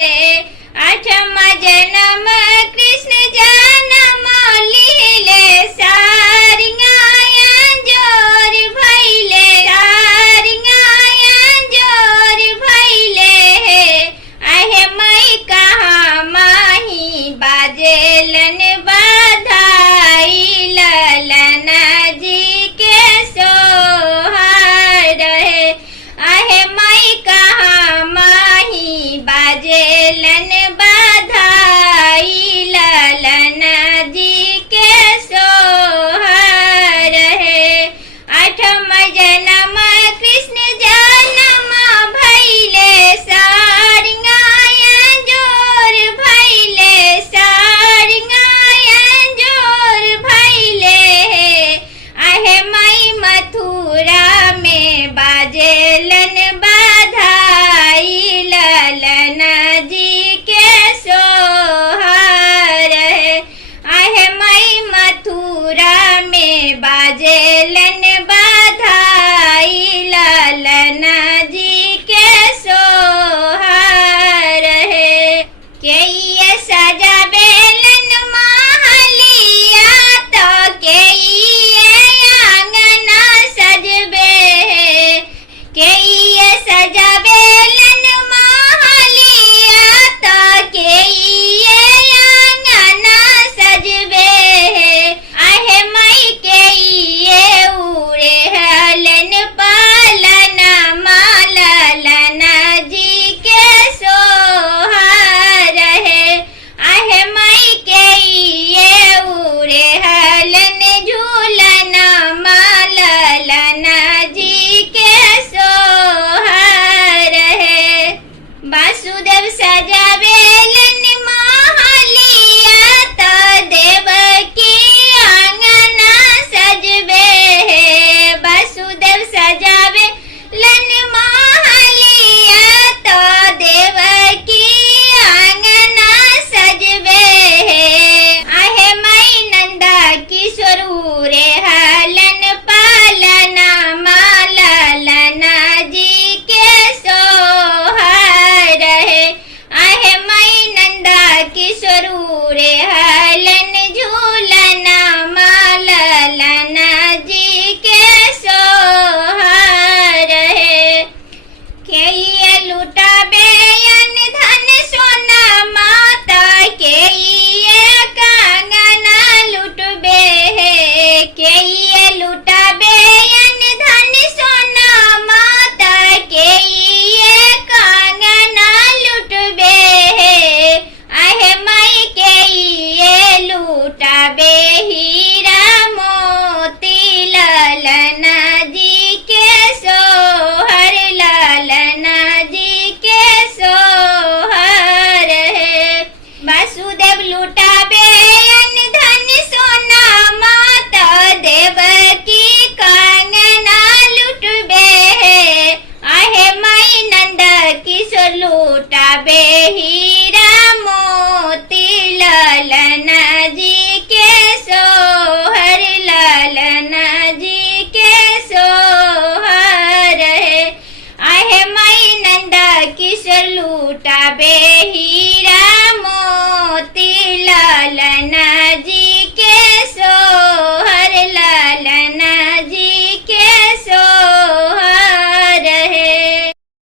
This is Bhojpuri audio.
आठम जन्म कृष्ण जन्म लीले सारियां जोर भैले सारियां जोर भैले आहे मई कहाँ माही बाजेलन बधाई ललना जी के सोहार है आहे मई कहाँ माही बाजेलन बधाई ललना जी के सोहार है आठम जन्म कृष्ण जन्म भैले सारियां जोर भैले सारियां जोर भैले आहे मई मथुरा में बाजेलन बधाई ललना जी के सोहार है आहे मई मथुरा में बाजेलन बधाई ललना जी के सोहार है के ये सजा बेलन महलिया तो के ये आंगना सजबे के ये सजा बेलन महलिया तो के ये आंगना सजबे आहे मई के ये उड़े हलन पालना माललना जी के सोहार है आहे मई के ये उड़े हलन झूलना माललना जी के सोहार है वासुदेव सजावेलन महलिया तो देवकी आंगना सजबे वासुदेव सजावेलन महलिया तो देवकी आंगना सजबे आहे मई नंदा किशोर उरे हलन पालना माललना जी के सोहार है आहे मई नंदा किशोर उरे हलन झूलना माललना जी के सोहार है के ये लुटा बेयन धन सोना माता के ये कंगना लुटबे के ये लुटा बेयन धन सोना माता के ये कंगना लुटबे आहे मई के ये लुटाबे हीरा मोती ललना जी के सोहर ललना जी के सोहर है वासुदेव लुटाबे धन सोना माता देवकी कंगना लुटबे आहे मई नंद किशोर लुटाबे हीरा मोती ललना जी के सोहर ललना जी के सोहर है आहे मई नंद किशोर लुटाबे